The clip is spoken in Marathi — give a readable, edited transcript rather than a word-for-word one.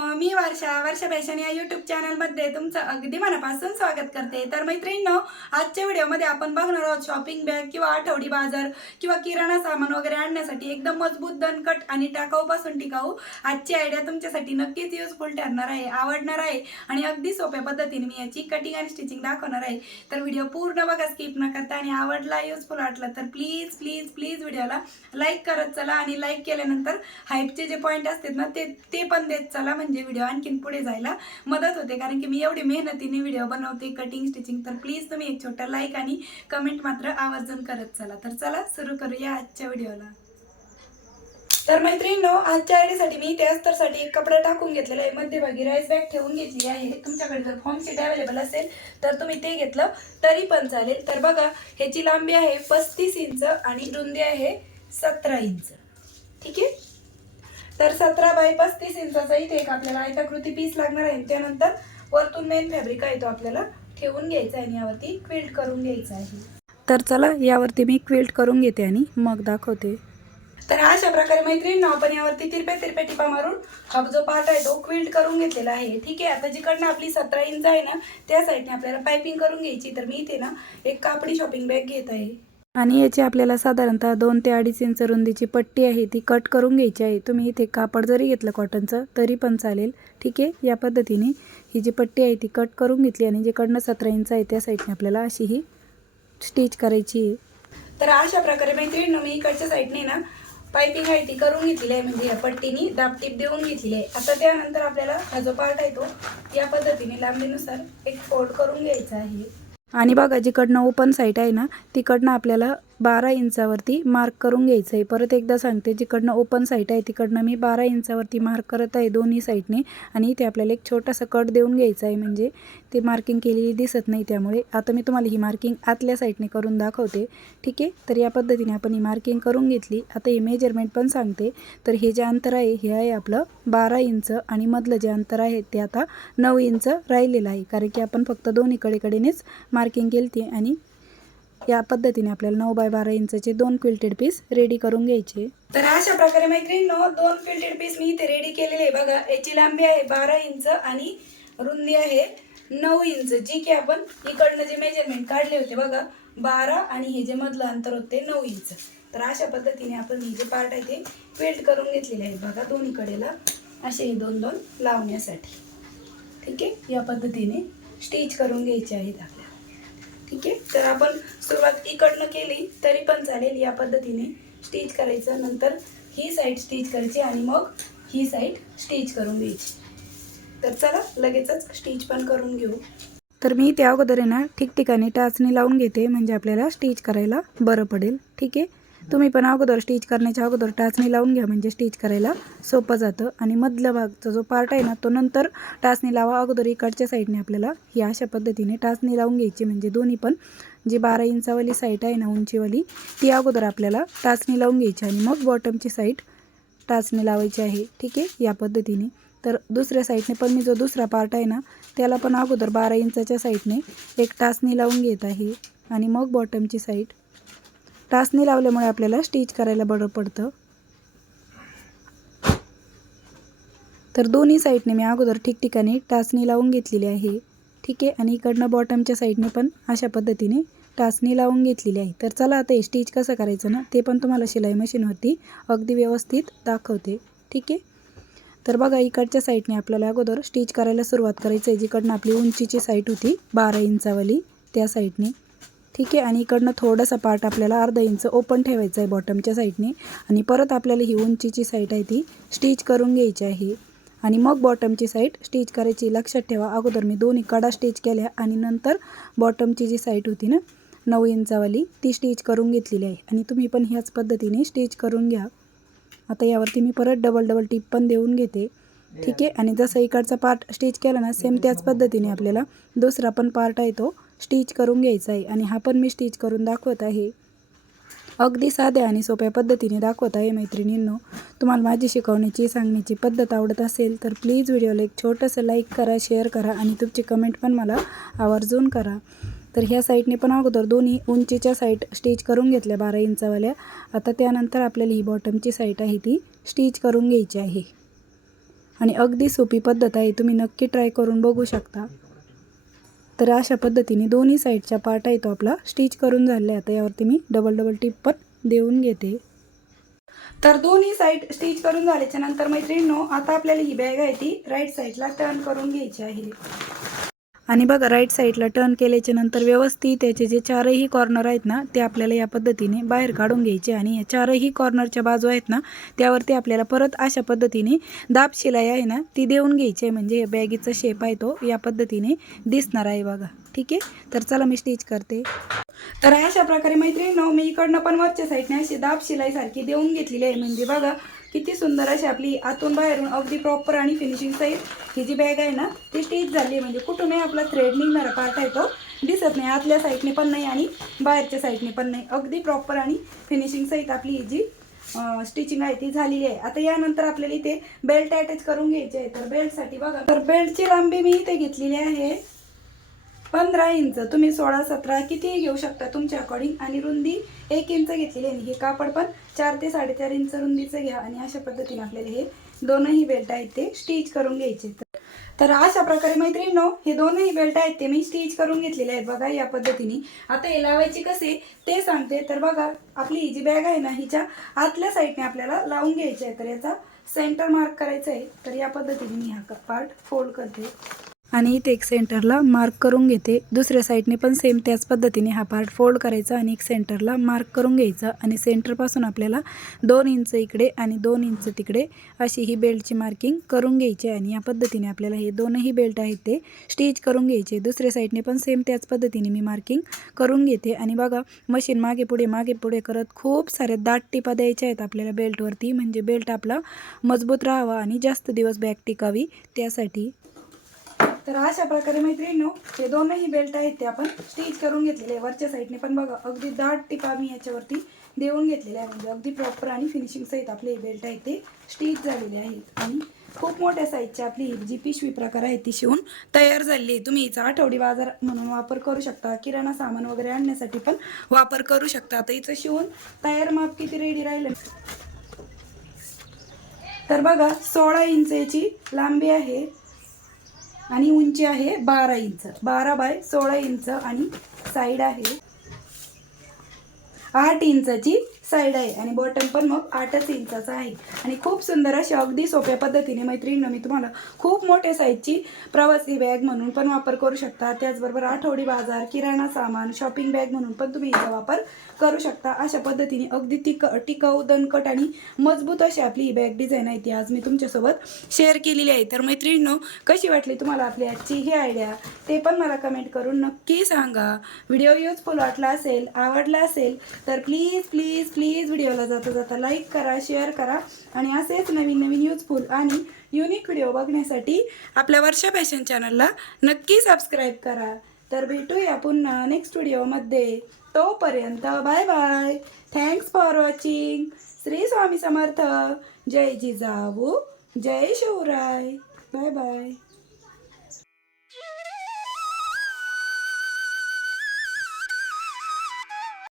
मी वर्षा फॅशन या यूट्यूब चॅनलमध्ये तुमचं अगदी मनापासून स्वागत करते। तर मैत्रिणींनो, आजच्या व्हिडिओमध्ये आपण बघणार आहोत शॉपिंग बॅग किंवा आठवडी बाजार किंवा किराणा सामान वगैरे आणण्यासाठी एकदम मजबूत दणकट आणि टाकाऊपासून टिकाऊ आजची आयडिया तुमच्यासाठी नक्कीच युजफुल ठरणार आहे, आवडणार आहे आणि अगदी सोप्या पद्धतीने मी याची कटिंग आणि स्टिचिंग दाखवणार आहे। तर व्हिडिओ पूर्ण बघा, स्किप न करता, आणि आवडला युजफुल वाटला तर प्लीज प्लीज प्लीज व्हिडिओला लाईक करत चला आणि लाईक केल्यानंतर हाईपचे जे पॉईंट असतात ना ते पण देत चला, म्हणजे व्हिडिओ आणखीन पुढे जायला मदत होते। कारण की मी एवढी मेहनतीने व्हिडिओ बनवते कटिंग स्टिचिंग, तर प्लीज तुम्ही एक छोटा लाईक आणि कमेंट मात्र आवर्जून करत चला। तर चला सुरू करूया आजच्या व्हिडिओला। तर मैत्रिणींनो, आजच्या आयडीसाठी मी त्या अस्तरसाठी एक कपडा टाकून घेतलेला आहे, मध्यभागी राईस बॅग ठेवून घेतली आहे। तुमच्याकडे जर फॉर्म शीट अवेलेबल असेल तर तुम्ही ते घेतलं तरी पण चालेल। तर बघा, ह्याची लांबी आहे 35 इंच आणि रुंदी आहे 17 इंच। ठीक आहे, तर 17 बाय 35 इंचाचा इथे एक आपल्याला आयताकृती पीस लागणार आहे। त्यानंतर वरतून मेन फॅब्रिक आहे तो आपल्याला ठेवून घ्यायचा आहे आणि यावरती क्विल्ट करून घ्यायचा आहे। तर चला यावरती मी क्विल्ट करून घेते आणि मग दाखवते। तर अशा प्रकारे मैत्रिणींनो, आपण यावरती तिरपे टिपा मारून हा जो पार्ट आहे तो क्विल्ट करून घेतलेला आहे। ठीक आहे, आता जिकडनं आपली 17 इंच आहे ना त्या साईडने आपल्याला पायपिंग करून घ्यायची। तर मी इथे ना एक कापडी शॉपिंग बॅग घेत आहे आणि याची आपल्याला साधारणतः 2 ते 2.5 इंच रुंदीची पट्टी आहे ती कट करून घ्यायची आहे। तुम्ही इथे कापड जरी घेतलं कॉटनचं तरी पण चालेल। ठीक आहे, या पद्धतीने ही जी पट्टी आहे ती कट करून घेतली आणि जिकडनं 17 इंच आहे त्या साईडने आपल्याला अशी ही स्टिच करायची आहे। तर अशा प्रकारे मैत्रिणींनो, मी इकडच्या साईडने ना पायपिंग आहे ती करून घेतलेली आहे, म्हणजे या पट्टीने दाबटीप देऊन घेतलेली आहे। आता त्यानंतर आपल्याला हा जो पार्ट आहे तो या पद्धतीने लांबीनुसार एक फोल्ड करून घ्यायचा आहे। आणि बघा, जिकडनं ओपन साईड आहे ना तिकडनं आपल्याला 12 इंचावरती मार्क करून घ्यायचं आहे। परत एकदा सांगते, जिकडनं ओपन साईड आहे तिकडनं मी 12 इंचावरती मार्क करत आहे दोन्ही साईडने, आणि इथे आपल्याला एक छोटासा कट देऊन घ्यायचा आहे, म्हणजे ते मार्किंग केलेली दिसत नाही त्यामुळे। आता मी तुम्हाला ही मार्किंग आतल्या साईडने करून दाखवते। ठीक आहे, तर या पद्धतीने आपण ही मार्किंग करून घेतली। आता हे मेजरमेंट पण सांगते। तर हे जे अंतर आहे हे आहे आपलं 12 इंच आणि मधलं जे अंतर आहे ते आता 9 इंच राहिलेलं आहे, कारण की आपण फक्त दोन्ही कडेकडेनेच मार्किंग केली आणि या पद्धतीने आपल्याला 9 बाय 12 इंचचे 2 क्विल्टेड पीस रेडी करून घ्यायचे। तर अशा प्रकारे मैत्रिणींनो, 2 क्विल्टेड पीस मी इथे रेडी केलेले आहे। बघा, याची लांबी आहे 12 इंच आणि रुंदी आहे 9 इंच, जी की आपण इकडनं जे मेजरमेंट काढले होते बघा 12 आणि हे जे मधलं अंतर होते 9 इंच। तर अशा पद्धतीने आपण हे जे पार्ट आहे ते क्विल्ट करून घेतलेले आहे। बघा, दोन्ही कडेला असे हे 2-2 लावण्यासाठी। ठीक आहे, या पद्धतीने स्टिच करून घ्यायचे आहेत आपल्याला। ठीक आहे, तर आपण सुरुवात इकडनं केली तरी पण चालेल, या पद्धतीने स्टिच करायचं। नंतर ही साईड स्टिच करायची आणि मग ही साईड स्टिच करून घ्यायची। तर चला लगेचच स्टिच पण करून घेऊ। तर मी त्या अगोदर आहे ना ठिकठिकाणी टाचणी लावून घेते, म्हणजे आपल्याला स्टिच करायला बरं पडेल। ठीक आहे, तुम्ही पण अगोदर स्टिच करण्याच्या अगोदर टाचणी लावून घ्या, म्हणजे स्टिच करायला सोपं जातं। आणि मधल्या भागचा जो पार्ट आहे ना तो नंतर टाचणी लावा। अगोदर इकडच्या साईडने आपल्याला ही अशा पद्धतीने टाचणी लावून घ्यायची, म्हणजे दोन्ही पण जी 12 इंचावाली साईड आहे ना उंचीवाली ती अगोदर आपल्याला टाचणी लावून घ्यायची आणि मग बॉटमची साईड टाचणी लावायची आहे। ठीक आहे, या पद्धतीने। तर दुसऱ्या साईडने पण मी जो दुसरा पार्ट आहे ना त्याला पण अगोदर 12 इंचाच्या साईडने एक टाचणी लावून घेत आहे आणि मग बॉटमची साईड। टाचणी लावल्यामुळे आपल्याला स्टिच करायला बरं पडतं। तर दोन्ही साईडने मी अगोदर ठिकठिकाणी टाचणी लावून घेतलेली आहे। ठीक आहे, आणि इकडनं बॉटमच्या साईडने पण अशा पद्धतीने टाचणी लावून घेतलेली आहे। तर चला आता हे स्टिच कसं करायचं ना ते पण तुम्हाला शिलाई मशीनवरती अगदी व्यवस्थित दाखवते। ठीक आहे, तर बघा, इकडच्या साईडने आपल्याला अगोदर स्टिच करायला सुरुवात करायचं आहे, जिकडनं आपली उंचीची साईड होती 12 इंचावाली त्या साईडने। ठीक आहे, आणि इकडनं थोडासा पार्ट आपल्याला अर्धा इंच ओपन ठेवायचा आहे बॉटमच्या साईडने, आणि परत आपल्याला ही उंचीची साईड आहे ती स्टिच करून घ्यायची आहे आणि मग बॉटमची साईड स्टिच करायची। लक्षात ठेवा, अगोदर मी दोन्ही कडा स्टिच केल्या आणि नंतर बॉटमची जी साईड होती ना 9 इंचावाली ती स्टिच करून घेतलेली आहे, आणि तुम्ही पण ह्याच पद्धतीने स्टिच करून घ्या। आता यावरती मी परत डबल टिप पण देऊन घेते। ठीक आहे, आणि जसं इकडचा पार्ट स्टिच केला ना सेम त्याच पद्धतीने आपल्याला दुसरा पण पार्ट आहे तो स्टिच करून घ्यायचा आहे, आणि हा पण मी स्टिच करून दाखवत आहे। अगदी साध्या आणि सोप्या पद्धतीने दाखवत आहे मैत्रिणींनो। तुम्हाला माझी शिकवण्याची सांगण्याची पद्धत आवडत असेल तर प्लीज व्हिडिओला एक छोटंसं लाईक करा, शेअर करा आणि तुमची कमेंट पण मला आवर्जून करा। तर ह्या साईडने पण अगोदर दोन्ही उंचीच्या साईड स्टिच करून घेतल्या 12 इंचावाल्या। आता त्यानंतर आपल्याला ही बॉटमची साईड आहे ती स्टिच करून घ्यायची आहे। आणि अगदी सोपी पद्धत आहे, तुम्ही नक्की ट्राय करून बघू शकता। तर अशा पद्धतीने दोन्ही साईडचा पार्ट आहे तो आपला स्टिच करून झाले। आता यावरती मी डबल टिप पण देऊन घेते। तर दोन्ही साईड स्टिच करून झाल्याच्या नंतर मैत्रिणींनो, आता आपल्याला ही बॅग आहे ती राईट साईडला टर्न करून घ्यायची आहे। आणि बघा राईट साईडला टर्न केल्याच्या नंतर व्यवस्थित त्याचे जे चारही कॉर्नर आहेत ना ते आपल्याला या पद्धतीने बाहेर काढून घ्यायचे। आणि या चारही कॉर्नरच्या बाजू आहेत ना त्यावरती आपल्याला परत अशा पद्धतीने दाब शिलाई आहे ना ती देऊन घ्यायची आहे, म्हणजे बॅगीचा शेप आहे तो या पद्धतीने दिसणार आहे बघा। ठीक आहे, तर चला मी स्टिच करते। तर अशा प्रकारे मैत्रिणींनो, मी इकडनं पण वरच्या साईडने अशी दाब शिलाई सारखी देऊन घेतलेली आहे, म्हणजे बघा किती सुंदर अशी आपली आतून बाहेरून अगदी प्रॉपर आणि फिनिशिंग सहित ही जी बॅग आहे ना ती स्टिच झाली आहे। म्हणजे कुठूनही आपला थ्रेड निघणारा पार्ट आहे तो दिसत नाही, आतल्या साईडने पण नाही आणि बाहेरच्या साईडने पण नाही, अगदी प्रॉपर आणि फिनिशिंग सहित आपली ही जी स्टिचिंग आहे ती झालेली आहे। आता यानंतर आपल्याला इथे बेल्ट अटॅच करून घ्यायचे आहे। तर बेल्टसाठी बघा, तर बेल्टची लांबी मी इथे घेतलेली आहे 15 इंच, तुम्ही 16-17 कितीही घेऊ शकता तुमच्या अकॉर्डिंग। आणि रुंदी 1 इंच घेतलेली आहे। हे कापड पण 4 ते 4.5 इंच रुंदीचं घ्या। आणि अशा पद्धतीने आपल्याला हे दोनही बेल्ट आहेत ते स्टिच करून घ्यायचे। तर अशा प्रकारे मैत्रिणींनो, हे दोनही बेल्ट आहेत ते मी स्टिच करून घेतलेले आहेत बघा या पद्धतीने। आता हे लावायचे कसे ते सांगते। तर बघा, आपली ही जी बॅग आहे ना हिच्या आतल्या साईडने आपल्याला लावून घ्यायची आहे। तर याचा सेंटर मार्क करायचा आहे। तर या पद्धतीने मी हा पार्ट फोल्ड करते आणि इथे एक सेंटरला मार्क करून घेते। दुसऱ्या साईडने पण सेम त्याच पद्धतीने हा पार्ट फोल्ड करायचा आणि एक सेंटरला मार्क करून घ्यायचा। आणि सेंटरपासून आपल्याला 2 इंच इकडे आणि 2 इंच तिकडे अशी ही बेल्टची मार्किंग करून घ्यायची आहे। आणि या पद्धतीने आपल्याला हे दोनही बेल्ट आहेत ते स्टिच करून घ्यायचे। दुसऱ्या साईडने पण सेम त्याच पद्धतीने मी मार्किंग करून घेते। आणि बघा, मशीन मागे पुढे करत खूप साऱ्या दाट टिपा द्यायच्या आहेत आपल्याला बेल्टवरती, म्हणजे बेल्ट आपला मजबूत राहावा आणि जास्त दिवस बॅग टिकावी त्यासाठी। तर अशा प्रकारे मैत्रिणींनो, हे दोनही बेल्ट आहेत ते आपण स्टिच करून घेतलेले आहे। वरच्या साईडने पण बघा अगदी दाट टिपा मी याच्यावरती देऊन घेतलेले आहे, म्हणजे अगदी प्रॉपर आणि फिनिशिंग सहित आपले बेल्ट आहेत ते स्टिच झालेले आहेत। आणि खूप मोठ्या साईजची आपली जी पिशवी प्रकार आहे ती शिवून तयार झालेली आहे। तुम्ही हिचा आठवडी बाजार म्हणून वापर करू शकता, किराणा सामान वगैरे आणण्यासाठी पण वापर करू शकता। आता हिचं शिवून तयार माप किती रेडी राहिलं तर बघा, 16 इंचची लांबी आहे आणि उंची आहे 12 इंच, 12 बाय 16 इंच। आणि साईड आहे 8 इंचची साईड आहे आणि बॉटम पण मग 8 इंचाचा आहे। आणि खूप सुंदर अशी अगदी सोप्या पद्धतीने मैत्रिणींनो मी तुम्हाला खूप मोठ्या साईजची प्रवासी बॅग म्हणून पण वापर करू शकता, त्याचबरोबर आठवडी बाजार, किराणा सामान, शॉपिंग बॅग म्हणून पण तुम्ही याचा वापर करू शकता। अशा पद्धतीने अगदी टिकाऊ, दणकट आणि मजबूत अशी आपली ही बॅग डिझाईन आहे ती आज मी तुमच्यासोबत शेअर केलेली आहे। तर मैत्रिणींनो, कशी वाटली तुम्हाला आपली आजची ही आयडिया ते पण मला कमेंट करून नक्की सांगा। व्हिडिओ युजफुल वाटला असेल, आवडला असेल तर प्लीज व्हिडिओला जाता लाईक करा, शेअर करा आणि असेच नवीन युजफुल आणि युनिक व्हिडिओ बघण्यासाठी आपल्या वर्षा फॅशन चॅनलला नक्की सबस्क्राईब करा। तर भेटूया पुन्हा नेक्स्ट व्हिडिओमध्ये, तोपर्यंत bye bye, thanks for watching. Shri Swami Samarth, जय जिजाऊ, जय शिवराय, बाय बाय।